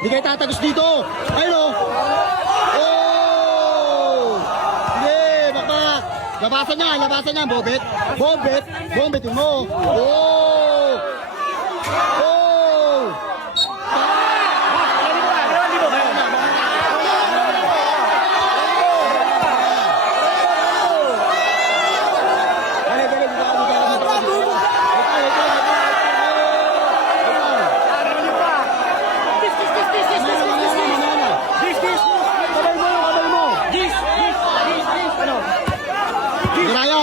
Hindi kayo tatagos dito. Ayun o. Oh! Sige, bakbak. Labasan niya, Bobet. Bobet yun mo. Oh! Oh!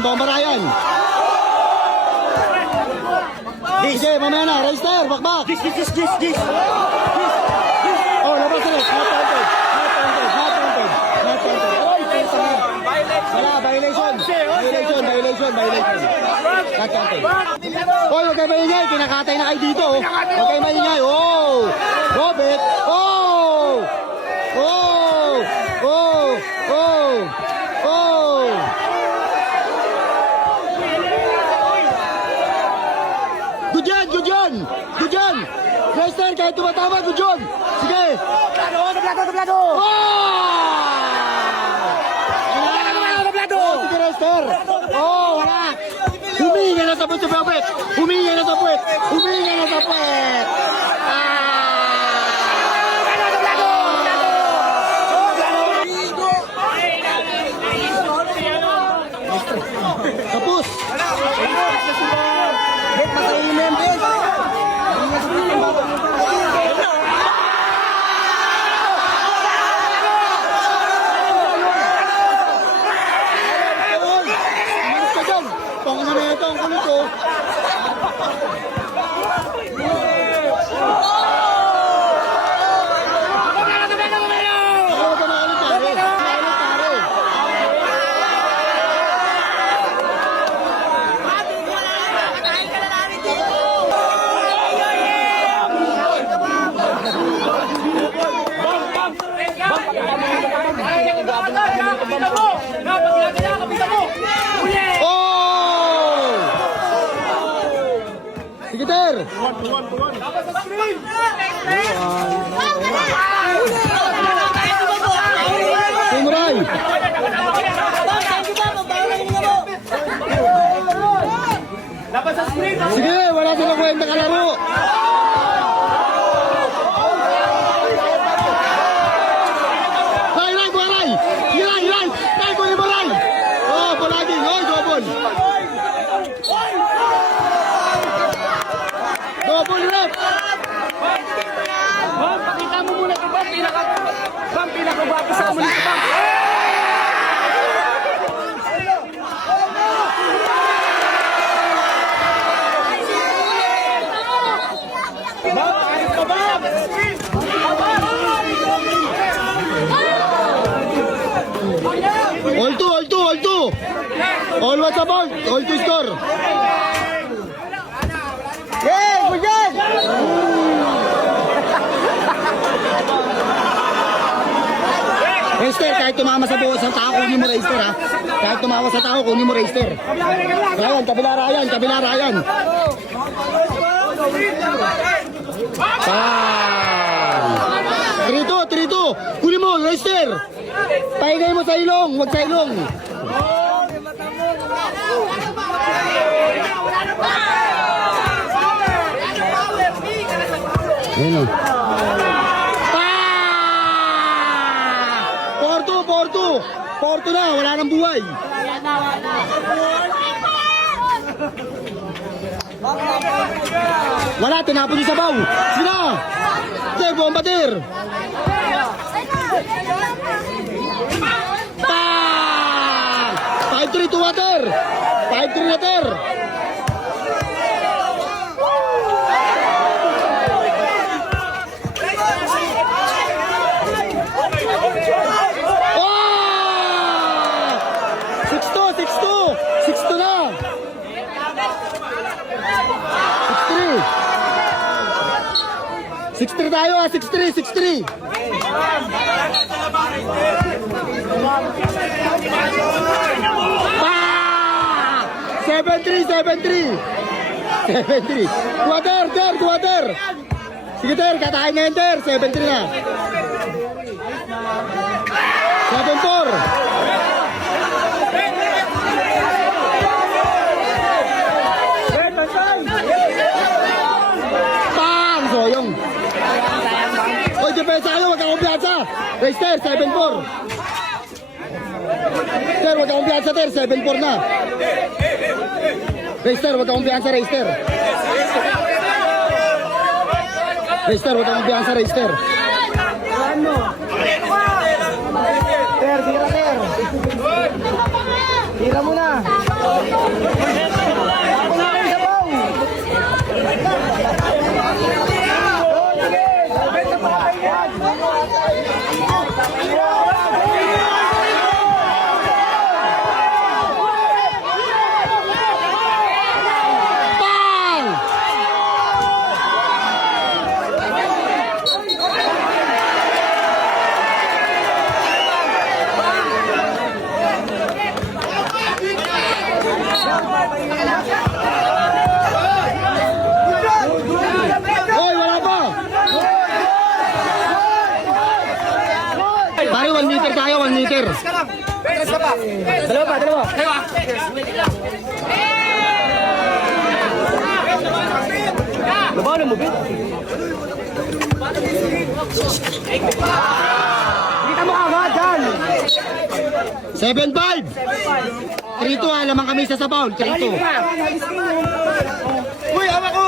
Bomba Ryan. Sige, mamaya na. Reister, bakbak. Oh, labas ulit. Not counted. Wala, violation. Not counted. Oh, huwag kayo maingay. Kinakatay na kayo dito. Huwag kayo maingay. Oh! Bobet. Oh! Oh! Oh! Oh! Oh! Good yan! Reister, kahit tumatama, good yun! Sige! Tablado! Oh! Sige, Reister! Oh, wala! Huminga na sa puwet! Tapos! Bet, masayin mo yan, Bet! Pangina na ito, ang kulit ko. Sigiter! Samurai! Sige, wala silang kwenta kalaro! Ray! Ray, kunin mo Ray! Oh, palaging! Oh, double! Double rep! Bang, pakita mo muna ito, Bang. Pinakagwapo sa komunista, Bang. Bang, ayos ka, Bang! All two! All what's up, all to score! Hey, good job! Reister, kahit tumama sa buo sa tao, kunin mo Reister ha. Kahit tumama sa tao, kunin mo Reister. Ryan, kabila Ryan. 3-2. Kunin mo, Reister. Pahinay mo sa ilong, huwag sa ilong. Ayan o. 4-2 na, wala nang buhay. Wala, tinapon yung sabaw. Sino? Ter, bombader. Bang! 5-3 to water. 5-3 na Ter. Six-3 tayo ha, 6-3. Ah! 7-3. Quarter. Sige, Ter, katahin na yan, Ter. 7-3 na. 7-4. Pang! Soyong. Oy, depensa kayo, wag kang kumpiyansa. Race, Ter, 7-4. Ter, wag kang kumpiyansa, Ter. 7-4 na. Race, Ter, wag kang kumpiyansa, Race, Ter. Racer, huwag kang kumpiyansa, Racer. Ter, tira, Ter. Tira mo na. Ako na kayo sa baw. Sige, benta pa kayo yan. Bang! Hoy, wala pa! Pare, 1 meter tayo, 1 meter. Dalawa. Labanan mo, Ben. Kita mo agad, Dan. 7-5! 3-2 lamang kami sa sabaw. 3-2. Uy, awa ko!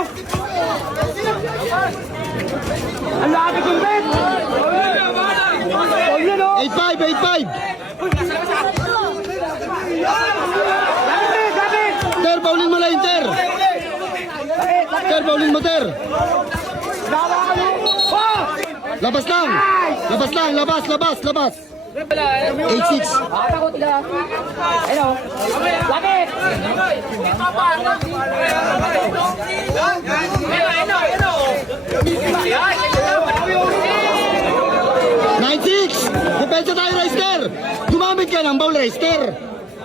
Ang laki kong Ben! Oh, yun, oh! 8-5, 8-5! Gabit! Ter, bowling mo lang, Ter! Ter, bowling mo, Ter! Gawa ka mo! Oh! Labas lang! Labas lang, labas! 8-6. Takot ka! Ano? Gabit! 9-6! Depensa tayo, Reister! Gumamit ka ng bowl, Reister!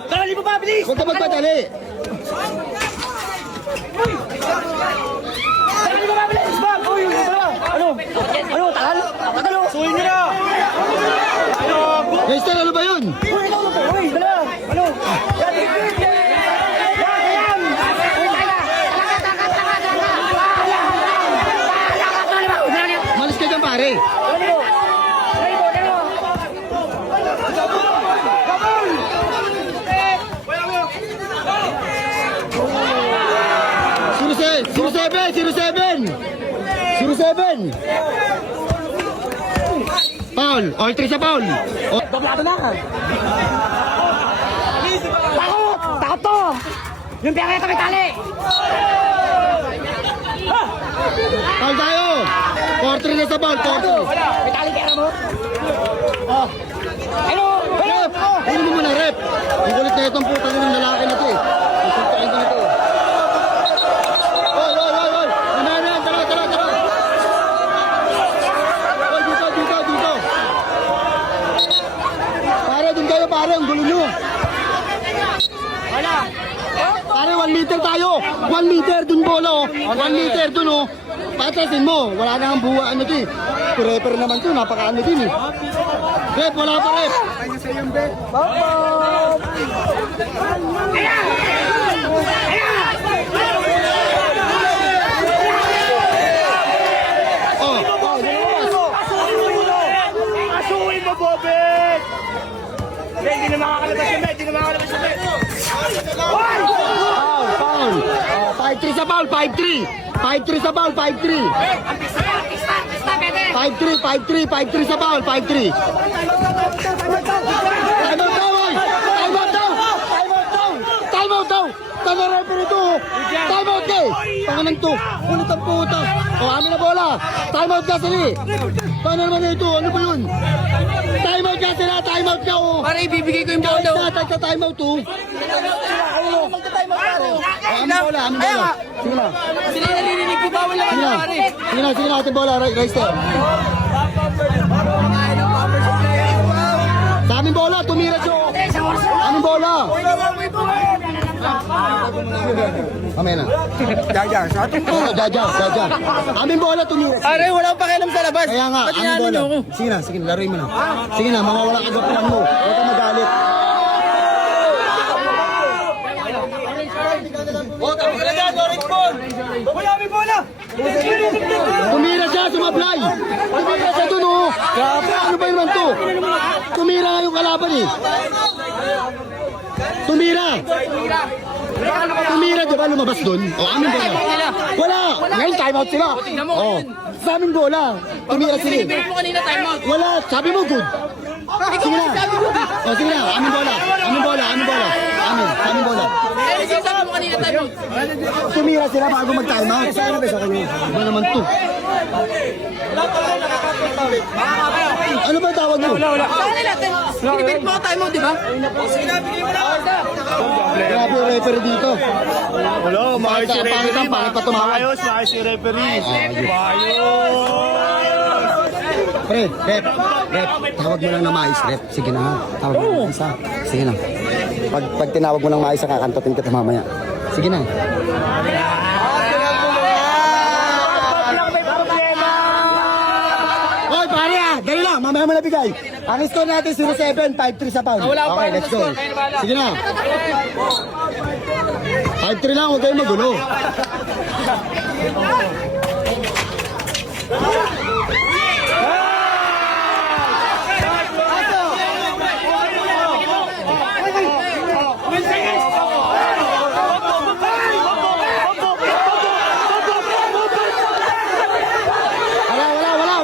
Dali mo pa, bilis! Huwag ka magpadali! Dali mo pa, bilis! Bang! Uy, ano? Ano? Tagal? Tagal, oh! Suhin nyo na! Reister, ano ba yun? Uy, ano? Uy, dala! Ano? Yan! Yan! Uy, taga! Malis ka dyan, pare! Zero seven! Paul! All 3 sa Paul! Oh, Doblado na! Takot! Takot to! Yung piyang ito may tali! Paul tayo! 4-3 na sa Paul! 4-3! Wala! May tali kaya mo? Oh! Ano? Rep! Hindi mo muna, rep! Ang kulit na itong puta ng lalaki na ito eh. Isuntain ko na ito. Oy! Ano? Tara! Oy, dito! Pare, dun kayo pare, ang gulo nyo. Wala! Pare, 1 meter tayo! 1 meter dun bola oh! 1 meter dun oh! Patasin mo! Wala na ang buwa ano ito eh. Reper naman to, napaka-ano din eh. Rep, wala pa rep! Oh! Asuhin mo, Bobet! Hindi na makakalabas yung bet! Hindi na makakalabas yung bet! Foul! 5-3 sa foul, 5-3! 5-3 sa foul, 5-3! 5-3 sa foul, 5-3! Time out daw! Taga-referee ito! Time out ka eh! Panganang to! Ulit ang puta! O, amin na bola! Time out ka sila eh! Paano naman ito? Ano ba yun? Time out ka sila! Time out ka oh! Para ibibigay ko yung bola! Time out oh! Amin bola! Sige na! Sila nalilinig ko bawal naman na pare! Sige na, ating bola, Reister. Sa aming bola, tumira siya. Aming bola. Mamaya na. Oo, Jaja. Aming bola tumira. Aray, wala akong pakialam sa labas. Kaya nga, Ba't aming inaano bola. niyo ako? Sige na, laruin mo na. Sige na, mawawala ka gapuan mo. Huwag ka magalit. Tumira siya, sumablay. Tumira siya dun, oh. Grabe, ano ba naman to? Tumira nga yung kalaban, eh. Tumira, di ba lumabas dun? O, aming bola. Wala. Ngayon, time out sila. O, sa aming bola. Tumira sila. eh. Sabi mo kanina time out. Wala, sabi mo good. Sige na. O, sige na, aming bola. Aming bola. Aming, bola. Eh, sabi mo kanina time out. Tumira sila bago mag-time out. Ano ba sa kanya? Ano naman to? Ano ba tawag mo? Sa kanila, pinipit mo ako time out, di ba? Grabe yung referee dito. Wala, maayos si referee. Pangit pa tumawag. Maayos si referee. Maayos. Pre, rep, tawag mo lang na mais, rep. Sige na ha, tawag mo lang isa. Sige na. Pag tinawag mo ng mais, kakantotin kita mamaya. Sige na. Hoy, pare ah, dali lang, mamaya mo nabigay. Ang score natin 0-7, 5-3 sa pound. Wala akong Okay, pakialam let's sa go. score, kayo na bahala. Sige na. 5-3 lang, huwag kayong magulo.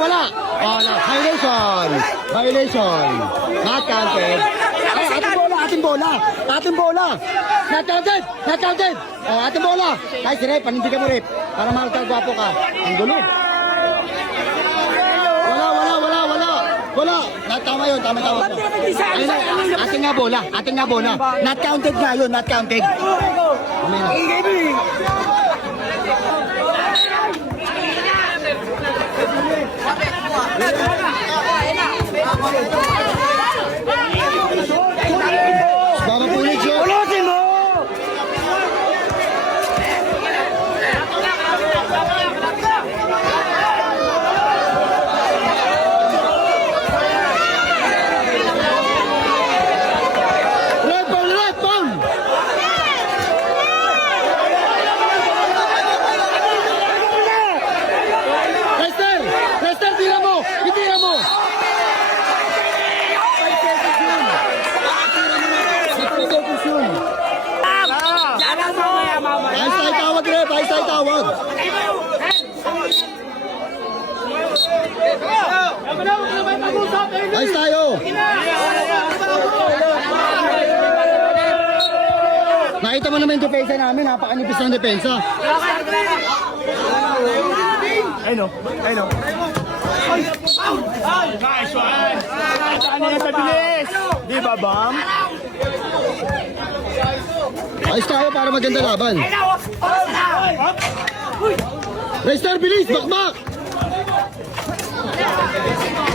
Wala. Oh, no. Violation. Not counted. Ay, ating bola. Not counted. Oh, ating bola. Ay, si Rep, panindigan mo, Rep. Para makagwapo ka. Ang gulo. Wala. Tama yun. Ayun na, ating nga bola. Not counted nga yun, not counted. Baka pulit siya. Ulitin mo! Red ball. Lester, tira mo. Ayos tayo tawag. Ayos tayo. Nakita mo naman yung depensa namin, napakanipis ng depensa. Ay no. Nice one. Saan na sa bilis? Di ba, Bam? Ayos tayo para maganda laban. Lester, bilis! Bakbak!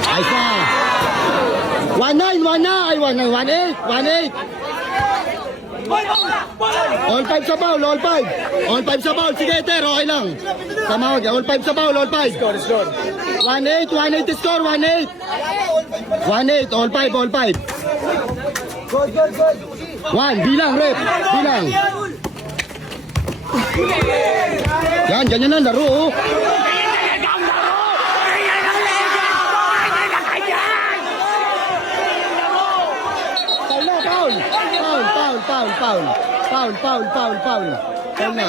Ayos na. 1-9 na! Ay, 1-8! All 5 sa foul, all 5. All 5 sa foul. Sige, Ter, okay lang. Tamawag, all 5 sa foul, all 5. 1-8 score, 1-8. 1-8, all 5. One, bilang, Rep. Bilang. Yan, ganyan ang laro, oh. Foul. Foul na.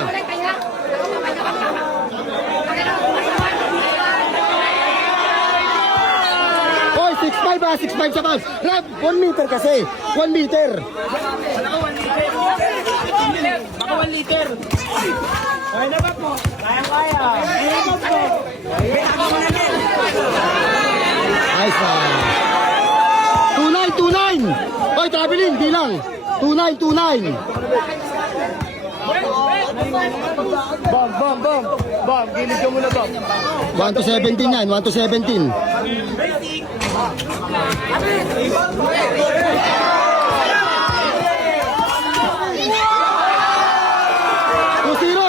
Oy, 6'5" sa foul. Rep, 1 meter kasi. 1 meter. Baka 1 liter. Kaya na ba po? Kaya. Nice one. 2-9. Oy, traveling, bilang. 2-9. Bam, gilid ka muna, Bam. 1-17 yan, 1-17.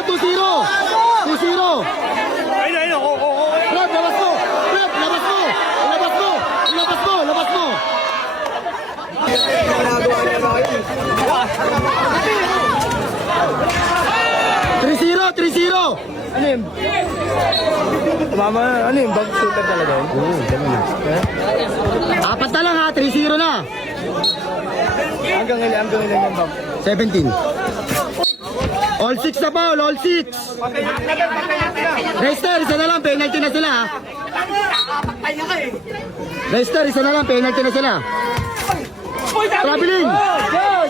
2-0. 2-0. Ayun, Rep, labas mo. Rep, labas mo. Labas mo. Labas mo. Labas mo. Three-zero. 3-0. Ano yun? Mama, ano yun? Bag shooter talaga yun? Apat na lang ha. 3-0 na. Hanggang ilan yung bag? 17. All 6 na foul. All 6. Rester, isa na lang. Penalty na sila ha. Rester, isa na lang. Penalty na sila. Traveling. Paul!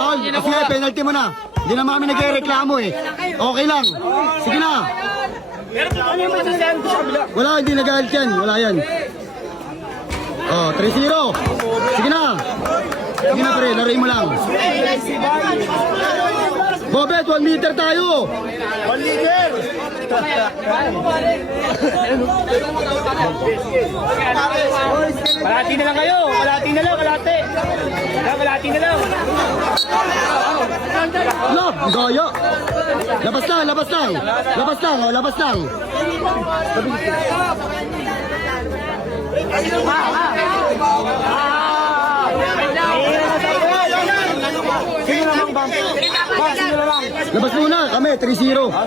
Paul, sige, penalty mo na. Hindi na kami nagre-reklamo eh. Okay lang. Sige na. Wala, hindi nag-ahalt yan. Wala yan. Oh, 3-0. Sige na. Sige na pre, laruin mo lang. Bobet, 1 meter tayo. 1 liter! Kalahati na lang kayo! Kalahati na lang, kalahati! Kalahati na lang! Lob, gaya. Labas lang, labas lang. Labas lang, oh, labas lang. Sino na lang, Bang? Bang, sino na lang? Labas muna, kami, 3-0. Apat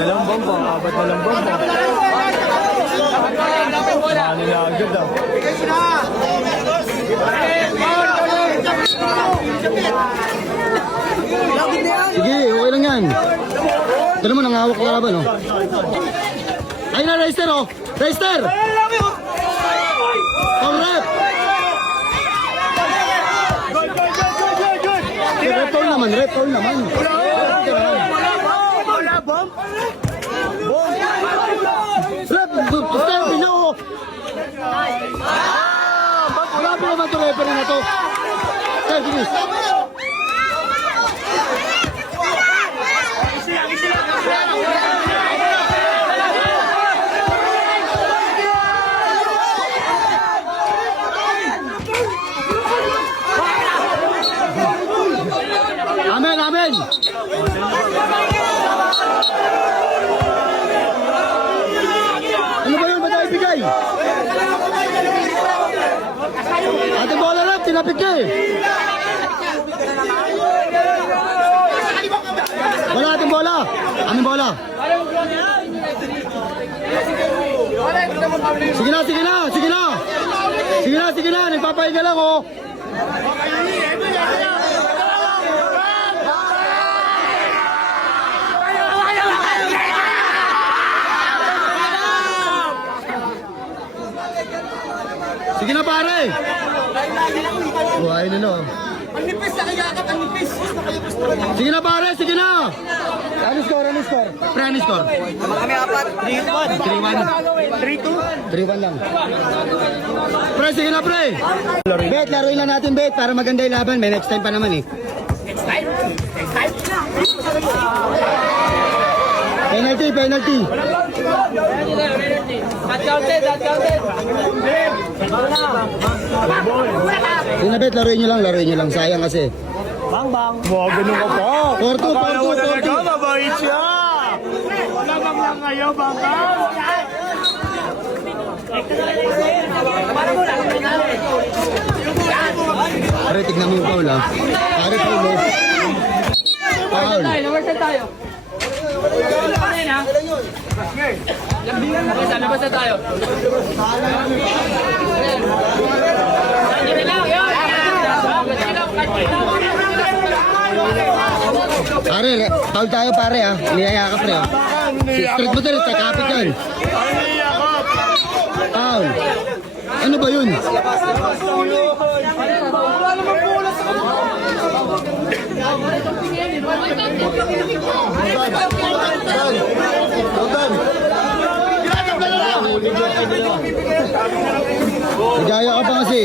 na lang, Bang. Apat na lang, Bang. Ano na agad, ah. Sige, okay lang yan. Ito naman, nangawak ka laban, oh. Ayun na, Reister, oh. Reister! Oh, rep! Rep foul naman, rep foul naman. Wala, Bang? Rep, basta, pina, oh. Wala pa naman ito, referee na to. Sir, bilis. Amen, amen. Ano ba yun? Ba't tayo bigay? Ate bola lang, tinapit ka eh. Wala ating bola. Aming bola. Sige na, sige na, sige na. Sige na, sige na. Nagpapahinga lang oh. Sige na pare. Buhay nila. Ang nipis, nakayakap ang nipis. Sige na pare, sige na. Ano score, ano score? Pre, ano score? Kami apat. 3-1. 3-1 lang. Pre, sige na pre. Bet, laruin lang natin bet para maganda yung laban. May next time pa naman eh. Next time? Next time? Penalty, penalty. That counted, that counted. Sige na bet, laruin nyo lang. Sayang kasi. Bang, Bang. Wow, ganun ka pa. 4-2, 4-2, 4-2. Mabait siya. Wala bang lang kayo, Bang, Bang? Pare, tignan mo yung foul ha. Pare, foul oh. Foul. Nawasan tayo. Labas na tayo. Pare, foul tayo pare ha. Niyayakap pre ha. Street mo tayo, kakapit yan. Foul. Ano ba yun? Nagaya ka pa kasi.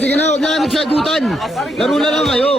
Sige na, huwag na magsagutan. Laro na lang kayo.